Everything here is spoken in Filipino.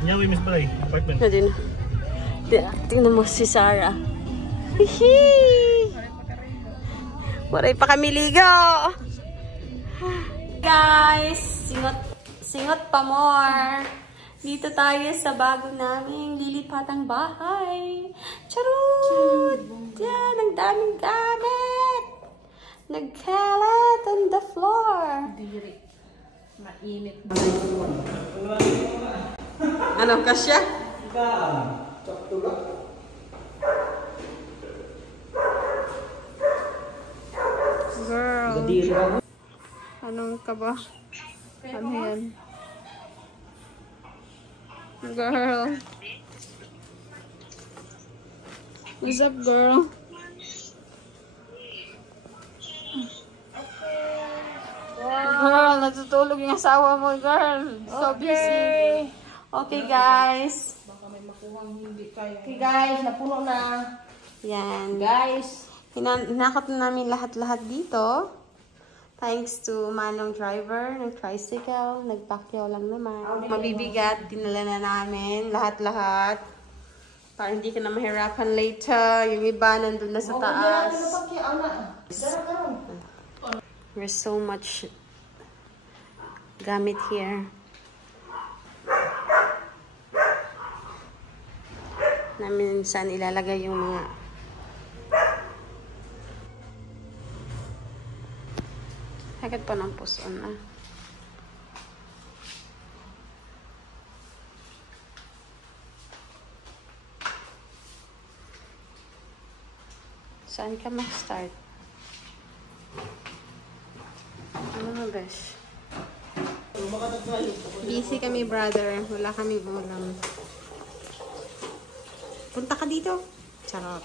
Nyawi Miss Balay, apartment. Nadin. Tingnan mo si Sarah. Hihi! Waray pa kami ligo! Guys! Singot pa more! Dito tayo sa bago naming lilipatang bahay. Charot! Yan, ang daming gamit! Nagkalat on the floor. Mainit. Ano, kasya? Girl. Anong ka ba? Ano yan? Girl. What's up, girl? Girl, natutulog yung asawa mo, girl. So busy. Okay, guys. Baka may makuhang hindi kaya. Okay, guys. Napuno na. Yan. Guys. Hinakot na namin lahat-lahat dito. Thanks to Manong driver ng tricycle. Nagpakyaw lang naman. Mabibigat. Dinala na namin. Lahat-lahat. Para hindi ka na mahirapan later. Yung iba nandun na sa taas. There's so much gamit here. Namin saan ilalagay yung mga hagad pa ng puson na. Saan ka mag-start? Ano na, besh? Busy kami, brother. Wala kaming ulam. Punta ka dito. Charot.